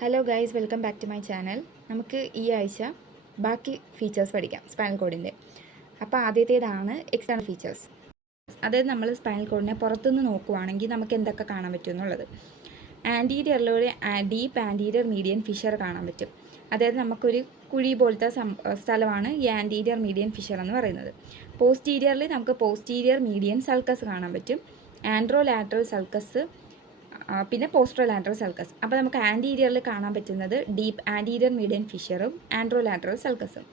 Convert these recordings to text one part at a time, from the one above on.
Hello guys, welcome back to my channel. നമുക്ക് ഈ ആഴ്ച ബാക്കി ഫീച്ചേഴ്സ് പഠിക്കാം സ്പൈനൽ കോഡിൻ്റെ. അപ്പോൾ ആദ്യത്തേതാണ് എക്സ്റ്റേണൽ ഫീച്ചേഴ്സ്. അതായത് നമ്മൾ സ്പൈനൽ കോഡിനെ പുറത്തുനിന്ന് നോക്കുവാണെങ്കിൽ നമുക്ക് എന്തൊക്കെ കാണാൻ പറ്റും എന്നുള്ളത്. ആൻറ്റീരിയറിലൂടെ ഡീപ്പ് ആൻറ്റീരിയർ മീഡിയൻ ഫിഷർ കാണാൻ പറ്റും. അതായത് നമുക്കൊരു കുഴി പോലത്തെ സ്ഥലമാണ് ഈ ആൻറ്റീരിയർ മീഡിയൻ ഫിഷർ എന്ന് പറയുന്നത്. പോസ്റ്റീരിയറിൽ നമുക്ക് പോസ്റ്റീരിയർ മീഡിയൻ സൾക്കസ് കാണാൻ പറ്റും, ആൻഡ്രോ ലാറ്ററൽ സൾക്കസ്, പിന്നെ പോസ്റ്ററോ ലാറ്ററൽ സൾക്കസ്. അപ്പോൾ നമുക്ക് ആൻറ്റീരിയറിൽ കാണാൻ പറ്റുന്നത് ഡീപ്പ് ആൻറ്റീരിയർ മീഡിയൻ ഫിഷറും ആൻഡ്രോ ലാറ്ററൽ സൾക്കസും.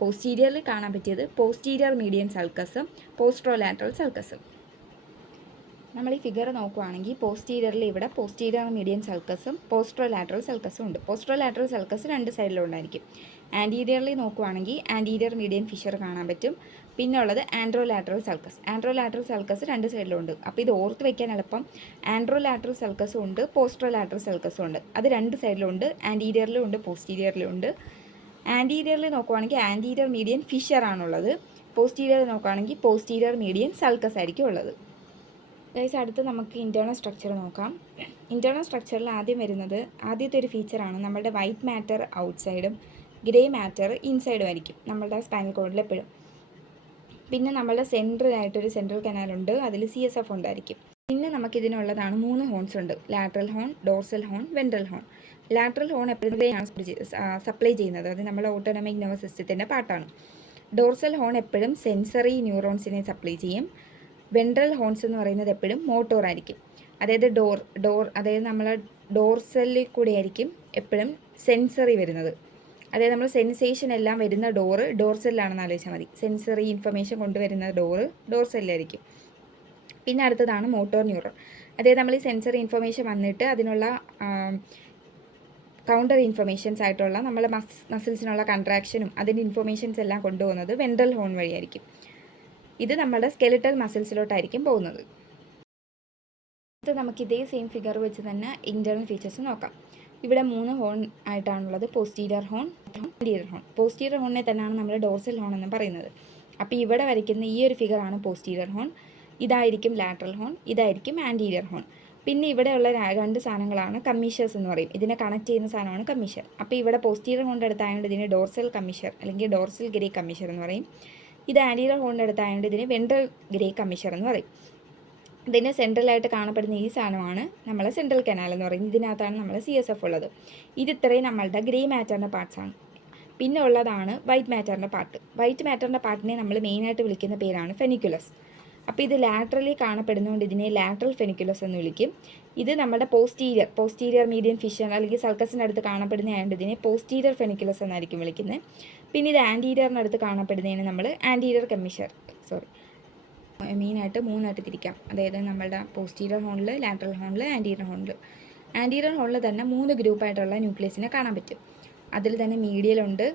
പോസ്റ്റീരിയറിൽ കാണാൻ പറ്റിയത് പോസ്റ്റീരിയർ മീഡിയൻ സൾക്കസും പോസ്റ്ററോ ലാറ്ററൽ സൾക്കസും. നമ്മൾ ഈ ഫിഗർ നോക്കുവാണെങ്കിൽ പോസ്റ്റീരിയറിൽ ഇവിടെ പോസ്റ്റീരിയർ മീഡിയൻ സൾക്കസും പോസ്റ്ററോ ലാറ്ററൽ സൾക്കസും ഉണ്ട്. പോസ്റ്ററോ ലാറ്ററൽ സൾക്കസ് രണ്ട് സൈഡിലും ഉണ്ടായിരിക്കും. ആൻറ്റീരിയറിൽ നോക്കുവാണെങ്കിൽ ആൻറ്റീരിയർ മീഡിയൻ ഫിഷർ കാണാൻ പറ്റും. പിന്നെ ഉള്ളത് ആൻഡ്രോ ലാറ്ററൽ സൾക്കസ്. ആൻഡ്രോ ലാറ്ററൽ സൾക്കസ് രണ്ട് സൈഡിലും ഉണ്ട്. അപ്പോൾ ഇത് ഓർത്ത് വെക്കാൻ എളുപ്പം. ആൻഡ്രോ ലാറ്ററൽ സൾക്കസും ഉണ്ട്, പോസ്റ്ററോ ലാറ്ററൽ സൾക്കസും ഉണ്ട്. അത് രണ്ട് സൈഡിലും ഉണ്ട്, ആൻറ്റീരിയറിലും ഉണ്ട്, പോസ്റ്റീരിയറിലും ഉണ്ട്. ആൻറ്റീരിയറിൽ നോക്കുവാണെങ്കിൽ ആൻറ്റീരിയർ മീഡിയൻ ഫിഷർ ആണുള്ളത്. പോസ്റ്റീരിയർ നോക്കുകയാണെങ്കിൽ പോസ്റ്റീരിയർ മീഡിയൻ സൾക്കസ് ആയിരിക്കും ഉള്ളത്. ഗൈസ്, അടുത്ത് നമുക്ക് ഇൻറ്റേർണൽ സ്ട്രക്ചർ നോക്കാം. ഇൻറ്റേർണൽ സ്ട്രക്ചറിൽ ആദ്യം വരുന്നത് ആദ്യത്തെ ഒരു ഫീച്ചറാണ് നമ്മളുടെ വൈറ്റ് മാറ്റർ ഔട്ട്സൈഡും ഗ്രേ മാറ്റർ ഇൻസൈഡും ആയിരിക്കും നമ്മളുടെ സ്പൈനൽ കോഡിൽ എപ്പോഴും. പിന്നെ നമ്മളുടെ സെൻട്രലായിട്ടൊരു സെൻട്രൽ കനാലുണ്ട്, അതിൽ CSF ഉണ്ടായിരിക്കും. പിന്നെ നമുക്കിതിനുള്ളതാണ് 3 ഹോൺസ് ഉണ്ട്: lateral horn, dorsal horn, ventral horn. Lateral horn എപ്പോഴും സപ്ലൈ ചെയ്യുന്നത്, അത് നമ്മുടെ ഓട്ടോണമിക് നെർവസ് സിസ്റ്റത്തിൻ്റെ പാർട്ടാണ്. ഡോർസൽ ഹോൺ എപ്പോഴും സെൻസറി ന്യൂറോൺസിനെ സപ്ലൈ ചെയ്യും. വെൻട്രൽ ഹോൺസ് എന്ന് പറയുന്നത് എപ്പോഴും മോട്ടോർ ആയിരിക്കും. അതായത് അതായത് നമ്മൾ ഡോർസലിൽ കൂടെ ആയിരിക്കും എപ്പോഴും സെൻസറി വരുന്നത്. അതായത് നമ്മൾ സെൻസേഷൻ എല്ലാം വരുന്ന ഡോർസലിലാണെന്ന് ആലോചിച്ചാൽ മതി. സെൻസറി ഇൻഫർമേഷൻ കൊണ്ടുവരുന്ന ഡോർസലിലായിരിക്കും. പിന്നെ അടുത്തതാണ് മോട്ടോർ ന്യൂറോൺ. അതായത് നമ്മൾ ഈ സെൻസറി ഇൻഫർമേഷൻ വന്നിട്ട് അതിനുള്ള കൗണ്ടർ ഇൻഫർമേഷൻസ് ആയിട്ടുള്ള നമ്മളെ മസിൽസിനുള്ള കൺട്രാക്ഷനും അതിൻ്റെ ഇൻഫർമേഷൻസ് എല്ലാം കൊണ്ടുപോകുന്നത് വെൻട്രൽ ഹോൺ വഴിയായിരിക്കും. ഇത് നമ്മുടെ സ്കെലിറ്റൽ മസിൽസിലോട്ടായിരിക്കും പോകുന്നത്. ഇത് നമുക്ക് ഇതേ സെയിം ഫിഗർ വെച്ച് തന്നെ ഇൻറ്റേർണൽ ഫീച്ചേഴ്സ് നോക്കാം. ഇവിടെ 3 ഹോൺ ആയിട്ടാണുള്ളത്: posterior horn, anterior horn. Posterior ഹോണിനെ തന്നെയാണ് നമ്മൾ ഡോർസൽ ഹോൺ എന്ന് പറയുന്നത്. അപ്പോൾ ഇവിടെ വരയ്ക്കുന്ന ഈ ഒരു ഫിഗറാണ് പോസ്റ്റീരിയർ ഹോൺ. ഇതായിരിക്കും ലാറ്ററൽ ഹോൺ, ഇതായിരിക്കും ആൻറ്റീരിയർ ഹോൺ. പിന്നെ ഇവിടെയുള്ള രണ്ട് സാധനങ്ങളാണ് കമ്മീഷേഴ്സ് എന്ന് പറയും. ഇതിനെ കണക്ട് ചെയ്യുന്ന സാധനമാണ് കമ്മീഷർ. അപ്പോൾ ഇവിടെ പോസ്റ്റീരിയർ ഹോണിൻ്റെ അടുത്തായതുകൊണ്ട് ഇതിനെ ഡോർസൽ കമ്മീഷർ അല്ലെങ്കിൽ ഡോർസൽ ഗ്രേ കമ്മീഷർ എന്ന് പറയും. ഇത് ആൻറ്റീരിയർ ഹോണിൻ്റെ അടുത്തായതുകൊണ്ട് ഇതിനെ വെൻട്രൽ ഗ്രേ കമ്മീഷർ എന്ന് പറയും. ഇതിന് സെൻട്രലായിട്ട് കാണപ്പെടുന്ന ഈ സാധനമാണ് നമ്മളെ സെൻട്രൽ കനാൽ എന്ന് പറയുന്നത്. ഇതിനകത്താണ് നമ്മളെ CSF ഉള്ളത്. ഇത് ഇത്രയും നമ്മളുടെ ഗ്രേ മാറ്ററിൻ്റെ പാർട്സാണ്. പിന്നെ ഉള്ളതാണ് വൈറ്റ് മാറ്ററിൻ്റെ പാർട്ട്. വൈറ്റ് മാറ്ററിൻ്റെ പാർട്ടിനെ നമ്മൾ മെയിനായിട്ട് വിളിക്കുന്ന പേരാണ് ഫെനിക്കുലസ്. അപ്പോൾ ഇത് ലാറ്ററലി കാണപ്പെടുന്നതുകൊണ്ട് ഇതിനെ ലാറ്ററൽ ഫെനിക്കുലസ് എന്ന് വിളിക്കും. ഇത് നമ്മുടെ പോസ്റ്റീരിയർ മീഡിയൻ ഫിഷർ അല്ലെങ്കിൽ സൾക്കസിൻ്റെ അടുത്ത് കാണപ്പെടുന്നതായതുകൊണ്ട് ഇതിനെ പോസ്റ്റീരിയർ ഫെനിക്കുലസ് എന്നായിരിക്കും വിളിക്കുന്നത്. പിന്നെ ഇത് ആൻറ്റീരിയറിൻ്റെ അടുത്ത് കാണപ്പെടുന്നതിന് നമ്മൾ ആൻറ്റീരിയർ മെയിനായിട്ട് 3ആയിട്ട് തിരിക്കാം. അതായത് നമ്മളുടെ പോസ്റ്റീരിയർ ഹോണിൽ, ലാറ്ററൽ ഹോണിൽ, ആൻറ്റീരിയർ ഹോണിൽ. ആൻറ്റീരിയർ ഹോണിൽ തന്നെ 3 ഗ്രൂപ്പായിട്ടുള്ള ന്യൂക്ലിയസിനെ കാണാൻ പറ്റും. അതിൽ തന്നെ മീഡിയലുണ്ട്,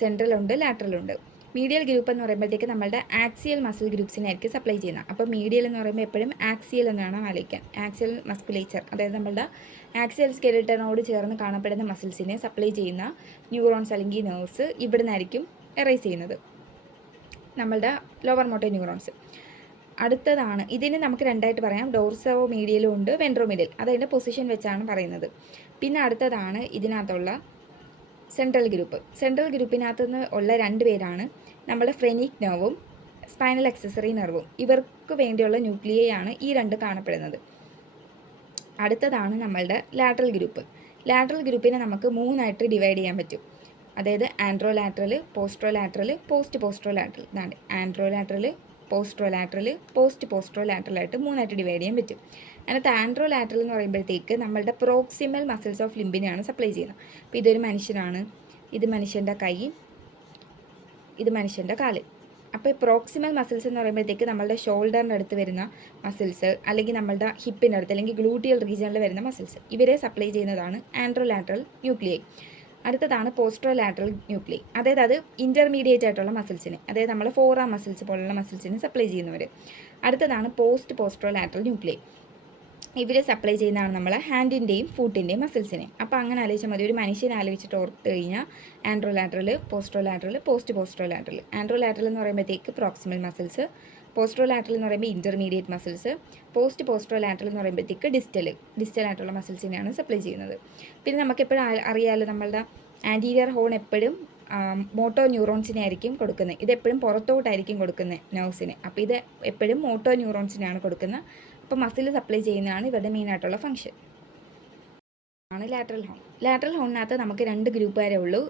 സെൻട്രലുണ്ട്, ലാറ്ററലുണ്ട്. മീഡിയൽ ഗ്രൂപ്പ് എന്ന് പറയുമ്പോഴത്തേക്ക് നമ്മളുടെ ആക്സിയൽ മസിൽ ഗ്രൂപ്പ്സിനായിരിക്കും സപ്ലൈ ചെയ്യുന്നത്. അപ്പോൾ മീഡിയൽ എന്ന് പറയുമ്പോൾ എപ്പോഴും ആക്സിയൽ എന്നാണ് ആലോചിക്കാൻ. ആക്സിയൽ മസ്കുലേച്ചർ, അതായത് നമ്മളുടെ ആക്സിയൽ സ്കെലിറ്റനോട് ചേർന്ന് കാണപ്പെടുന്ന മസിൽസിനെ സപ്ലൈ ചെയ്യുന്ന ന്യൂറോൺസ് അല്ലെങ്കിൽ നെർവ്സ് ഇവിടെ നിന്നായിരിക്കും എറൈസ് ചെയ്യുന്നത്, നമ്മളുടെ ലോവർ മോട്ടോർ ന്യൂറോൺസ്. അടുത്തതാണ്, ഇതിന് നമുക്ക് രണ്ടായിട്ട് പറയാം: ഡോർസോ മീഡിയലും ഉണ്ട്, വെൻട്രോ മീഡിയൽ. അതതിൻ്റെ പൊസിഷൻ വെച്ചാണ് പറയുന്നത്. പിന്നെ അടുത്തതാണ് ഇതിനകത്തുള്ള സെൻട്രൽ ഗ്രൂപ്പ്. സെൻട്രൽ ഗ്രൂപ്പിനകത്ത് നിന്ന് ഉള്ള 2 പേരാണ് നമ്മുടെ ഫ്രെനിക് നെർവും സ്പൈനൽ അക്സസറി നെർവും. ഇവർക്ക് വേണ്ടിയുള്ള ന്യൂക്ലിയയാണ് ഈ 2 കാണപ്പെടുന്നത്. അടുത്തതാണ് നമ്മളുടെ ലാറ്ററൽ ഗ്രൂപ്പ്. ലാറ്ററൽ ഗ്രൂപ്പിനെ നമുക്ക് 3ആയിട്ട് ഡിവൈഡ് ചെയ്യാൻ പറ്റും. അതായത് ആൻഡ്രോ ലാറ്ററൽ, പോസ്റ്ററോ ലാറ്ററൽ, പോസ്റ്ററോ ലാറ്ററൽ. ഇതാണ് ആൻഡ്രോ ലാറ്ററൽ, പോസ്റ്ററോ ലാറ്ററൽ, പോസ്റ്ററോ ലാറ്ററലായിട്ട് 3ആയിട്ട് ഡിവൈഡ് ചെയ്യാൻ പറ്റും. അതിനകത്ത് ആൻഡ്രോ ലാറ്ററൽ എന്ന് പറയുമ്പോഴത്തേക്ക് നമ്മളുടെ പ്രോക്സിമൽ മസിൽസ് ഓഫ് ലിംബിനെയാണ് സപ്ലൈ ചെയ്യുന്നത്. അപ്പോൾ ഇതൊരു മനുഷ്യനാണ്, ഇത് മനുഷ്യൻ്റെ കൈ, ഇത് മനുഷ്യൻ്റെ കാല്. അപ്പോൾ പ്രോക്സിമൽ മസിൽസ് എന്ന് പറയുമ്പോഴത്തേക്ക് നമ്മളുടെ ഷോൾഡറിൻ്റെ അടുത്ത് വരുന്ന മസിൽസ്, അല്ലെങ്കിൽ നമ്മളുടെ ഹിപ്പിൻ്റെ അടുത്ത് അല്ലെങ്കിൽ ഗ്ലൂട്ടിയൽ റീജിയനിൽ വരുന്ന മസിൽസ്, ഇവരെ സപ്ലൈ ചെയ്യുന്നതാണ് ആൻഡ്രോ ലാറ്ററൽ ന്യൂക്ലിയൈ. അടുത്തതാണ് പോസ്റ്ററോ ലാറ്ററൽ ന്യൂക്ലിയൈ. അതായത് അത് ഇൻ്റർമീഡിയറ്റ് ആയിട്ടുള്ള മസിൽസിന്, അതായത് നമ്മൾ ഫോറാം മസിൽസ് പോലുള്ള മസിൽസിന് സപ്ലൈ ചെയ്യുന്നവർ. അടുത്തതാണ് പോസ്റ്ററോ ലാറ്ററൽ ന്യൂക്ലിയൈ. ഇവർ സപ്ലൈ ചെയ്യുന്നതാണ് നമ്മളെ ഹാൻഡിൻ്റെയും ഫൂട്ടിൻ്റെയും മസിൽസിനെ. അപ്പോൾ അങ്ങനെ ആലോചിച്ചാൽ മതി. ഒരു മനുഷ്യനെ ആലോചിച്ചിട്ട് ഓർത്ത് കഴിഞ്ഞാൽ ആൻഡ്രോ ലാറ്ററൽ, പോസ്റ്ററോ ലാറ്ററൽ, പോസ്റ്ററോ ലാറ്ററൽ. ആൻഡ്രോ ലാറ്ററൽ എന്ന് പറയുമ്പോഴത്തേക്ക് പ്രോക്സിമൽ മസിൽസ്, പോസ്ട്രോ ലാറ്ററൽ എന്ന് പറയുമ്പോൾ ഇൻ്റർമീഡിയറ്റ് മസിൽസ്, പോസ്ട്രോ ലാറ്ററൽ എന്ന് പറയുമ്പോഴത്തേക്ക് ഡിസ്റ്റൽ ആയിട്ടുള്ള മസിൽസിനെയാണ് സപ്ലൈ ചെയ്യുന്നത്. പിന്നെ നമുക്കെപ്പോഴും അറിയാമല്ലോ, നമ്മളുടെ ആൻറ്റീരിയർ ഹോൺ എപ്പോഴും മോട്ടോ ന്യൂറോൺസിനെ ആയിരിക്കും കൊടുക്കുന്നത്. ഇതെപ്പോഴും പുറത്തോട്ടായിരിക്കും കൊടുക്കുന്നത് നെർവ്സിന്. അപ്പോൾ ഇത് എപ്പോഴും മോട്ടോ ന്യൂറോൺസിനെയാണ് കൊടുക്കുന്നത്. അപ്പോൾ മസിൽ സപ്ലൈ ചെയ്യുന്നതാണ് ഇവരുടെ മെയിനായിട്ടുള്ള ഫംഗ്ഷൻ ആണ് ലാറ്ററൽ ഹോൺ. ലാറ്ററൽ ഹോണിനകത്ത് നമുക്ക് 2 ഗ്രൂപ്പ് വരെ ഉള്ളൂ,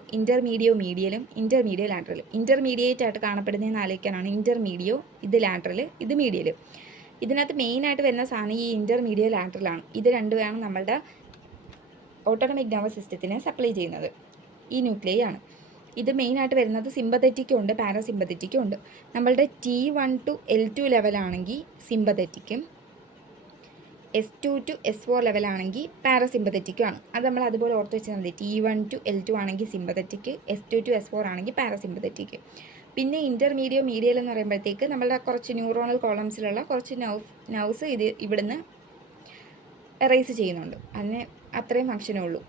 മീഡിയലും ഇൻ്റർമീഡിയോ ലാറ്ററൽ. ഇൻ്റർമീഡിയറ്റ് ആയിട്ട് കാണപ്പെടുന്നതെന്ന് ആലോചിക്കാനാണ് ഇൻ്റർമീഡിയോ, ഇത് ലാറ്ററൽ, ഇത് മീഡിയൽ. ഇതിനകത്ത് മെയിനായിട്ട് വരുന്ന സാധനം ഈ ഇൻ്റർമീഡിയോ ലാറ്ററലാണ്. ഇത് രണ്ടുമാണ് നമ്മളുടെ ഓട്ടോണമിക് നെർവസ് സിസ്റ്റത്തിനെ സപ്ലൈ ചെയ്യുന്നത്. ഈ ന്യൂക്ലിയൈ ആണ്. ഇത് മെയിനായിട്ട് വരുന്നത് സിമ്പത്തറ്റിക്കും ഉണ്ട്, പാരാസിമ്പത്തറ്റിക്കും ഉണ്ട്. നമ്മളുടെ T1 to L2 ലെവലാണെങ്കിൽ സിമ്പത്തറ്റിക്കും, S2 to S4 ലെവലാണെങ്കിൽ പാരാസിമ്പത്തറ്റിക്കും ആണ്. അത് നമ്മൾ അതുപോലെ ഓർത്ത് വെച്ചാൽ മതി. T1 to L2 ആണെങ്കിൽ സിമ്പത്തറ്റിക്, S2 to S4 ആണെങ്കിൽ പാരാസിമ്പത്തറ്റിക്. പിന്നെ മീഡിയൽ എന്ന് പറയുമ്പോഴത്തേക്ക് നമ്മളുടെ കുറച്ച് ന്യൂറോണൽ കോളംസിലുള്ള കുറച്ച് നെർവ്സ് ഇത് ഇവിടുന്ന് എറേസ് ചെയ്യുന്നുണ്ട്. അതിന് അത്രയും ഫംഗ്ഷനേ ഉള്ളൂ.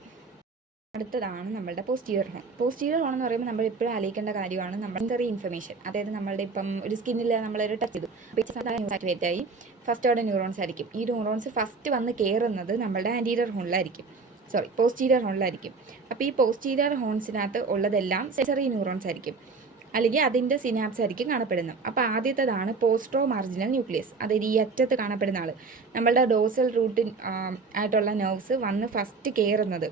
അടുത്തതാണ് നമ്മളുടെ പോസ്റ്റീരിയർ ഹോൺ എന്ന് പറയുമ്പോൾ നമ്മൾ എപ്പോഴും ആലോചിക്കേണ്ട കാര്യമാണ് നമ്മുടെ സെൻസറി ഇൻഫർമേഷൻ. അതായത് നമ്മളുടെ ഇപ്പം ഒരു സ്കിന്നിൽ നമ്മളൊരു ടച്ച് ചെയ്തു, ആക്ടിവേറ്റ് ആയി ഫസ്റ്റ് ഓർഡർ ന്യൂറോൺസ് ആയിരിക്കും. ഈ ന്യൂറോൺസ് ഫസ്റ്റ് വന്ന് കയറുന്നത് നമ്മളുടെ പോസ്റ്റീരിയർ ഹോണിലായിരിക്കും. അപ്പോൾ ഈ പോസ്റ്റീരിയർ ഹോൺസിനകത്ത് ഉള്ളതെല്ലാം സെൻസറി ന്യൂറോൺസ് ആയിരിക്കും, അല്ലെങ്കിൽ അതിൻ്റെ സിനാപ്സ് ആയിരിക്കും കാണപ്പെടുന്നത്. അപ്പോൾ ആദ്യത്തേതാണ് പോസ്ട്രോ മാർജിനൽ ന്യൂക്ലിയസ്. അതായത് ഈ അറ്റത്ത് കാണപ്പെടുന്ന ആൾ, നമ്മളുടെ ഡോർസൽ റൂട്ട് ആയിട്ടുള്ള നെർവ്സ് വന്ന് ഫസ്റ്റ് കയറുന്നത്,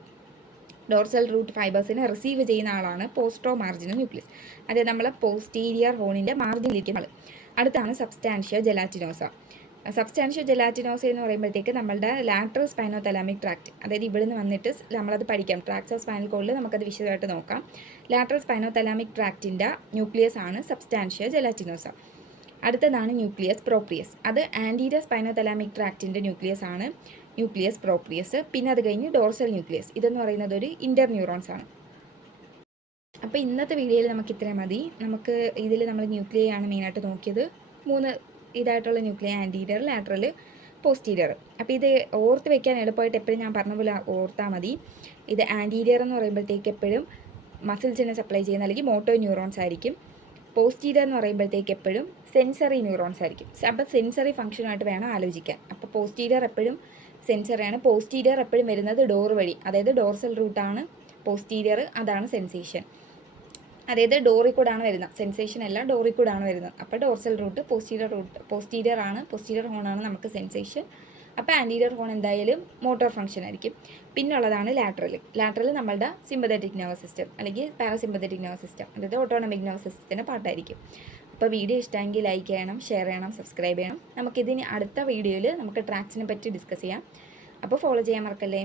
ഡോർസൽ റൂട്ട് ഫൈബേഴ്സിനെ റിസീവ് ചെയ്യുന്ന ആളാണ് പോസ്ട്രോ മാർജിനൽ ന്യൂക്ലിയസ്. അതായത് നമ്മൾ പോസ്റ്റീരിയർ ഹോണിൻ്റെ മാർജിനിലിരിക്കുന്ന ആൾ. അടുത്താണ് സബ്സ്റ്റാൻഷ്യ ജെലാറ്റിനോസ എന്ന് പറയുമ്പോഴത്തേക്ക് നമ്മളുടെ ലാറ്ററൽ സ്പൈനോതലാമിക് ട്രാക്ട്, അതായത് ഇവിടുന്ന് വന്നിട്ട് നമ്മളത് പഠിക്കാം. ട്രാക്ട്സ് ഓഫ് സ്പൈനൽ കോഡിൽ നമുക്കത് വിശദമായിട്ട് നോക്കാം. ലാറ്ററൽ സ്പൈനോതലാമിക് ട്രാക്റ്റിൻ്റെ ന്യൂക്ലിയസ് ആണ് സബ്സ്റ്റാൻഷ്യ ജെലാറ്റിനോസ. അടുത്തതാണ് ന്യൂക്ലിയസ് പ്രോപ്രിയസ്. അത് ആൻറ്റീരിയർ സ്പൈനോതലാമിക് ട്രാക്റ്റിൻ്റെ ന്യൂക്ലിയസ് ആണ് ന്യൂക്ലിയസ് പ്രോപ്രിയസ്. പിന്നെ അത് കഴിഞ്ഞ് ഡോർസൽ ന്യൂക്ലിയസ്. ഇതെന്ന് പറയുന്നത് ഒരു ഇൻ്റർ ന്യൂറോൺസ് ആണ്. അപ്പോൾ ഇന്നത്തെ വീഡിയോയിൽ നമുക്ക് ഇത്രയും മതി. നമുക്ക് ഇതിൽ നമ്മൾ ന്യൂക്ലിയൈ ആണ് മെയിനായിട്ട് നോക്കിയത്. 3 ഇതായിട്ടുള്ള ന്യൂക്ലിയൈ, ആൻറ്റീരിയർ, ലാറ്ററൽ, പോസ്റ്റീരിയർ. അപ്പോൾ ഇത് ഓർത്ത് വെക്കാൻ എളുപ്പമായിട്ട് എപ്പോഴും ഞാൻ പറഞ്ഞ പോലെ ഓർത്താൽ മതി. ഇത് ആൻറ്റീരിയർ എന്ന് പറയുമ്പോഴത്തേക്ക് എപ്പോഴും മസിൽസിനെ സപ്ലൈ ചെയ്യുന്ന അല്ലെങ്കിൽ മോട്ടോ ന്യൂറോൺസ് ആയിരിക്കും. പോസ്റ്റീരിയർ എന്ന് പറയുമ്പോഴത്തേക്ക് എപ്പോഴും സെൻസറി ന്യൂറോൺസ് ആയിരിക്കും. അപ്പോൾ സെൻസറി ഫംഗ്ഷനായിട്ട് വേണം ആലോചിക്കാൻ. അപ്പോൾ പോസ്റ്റീരിയർ എപ്പോഴും സെൻസറിയാണ്. പോസ്റ്റീരിയർ എപ്പോഴും വരുന്നത് ഡോർ വഴി, അതായത് ഡോർസൽ റൂട്ടാണ് പോസ്റ്റീരിയർ, അതാണ് സെൻസേഷൻ. അതായത് ഡോറിൽ കൂടാണ് വരുന്നത്, സെൻസേഷൻ അല്ല, ഡോറിൽ കൂടാണ് വരുന്നത്. അപ്പോൾ ഡോർസൽ റൂട്ട് പോസ്റ്റീരിയർ ഹോണാണ് നമുക്ക് സെൻസേഷൻ. അപ്പോൾ ആൻറ്റീരിയർ ഹോൺ എന്തായാലും മോട്ടോർ ഫംഗ്ഷൻ ആയിരിക്കും. പിന്നുള്ളതാണ് ലാറ്ററൽ നമ്മളുടെ സിമ്പത്തറ്റിക് നെർവസ് സിസ്റ്റം അല്ലെങ്കിൽ പാരാസിമ്പത്തറ്റിക് നെർവസ് സിസ്റ്റം, അതായത് ഓട്ടോണമിക് നെർവസ് സിസ്റ്റത്തിൻ്റെ പാർട്ടായിരിക്കും. അപ്പോൾ വീഡിയോ ഇഷ്ടമെങ്കിൽ ലൈക്ക് ചെയ്യണം, ഷെയർ ചെയ്യണം, സബ്സ്ക്രൈബ് ചെയ്യണം. നമുക്കിതിന് അടുത്ത വീഡിയോയിൽ നമുക്ക് ട്രാക്സിനെ പറ്റി ഡിസ്കസ് ചെയ്യാം. അപ്പോൾ ഫോളോ ചെയ്യാൻ മറക്കല്ലേ.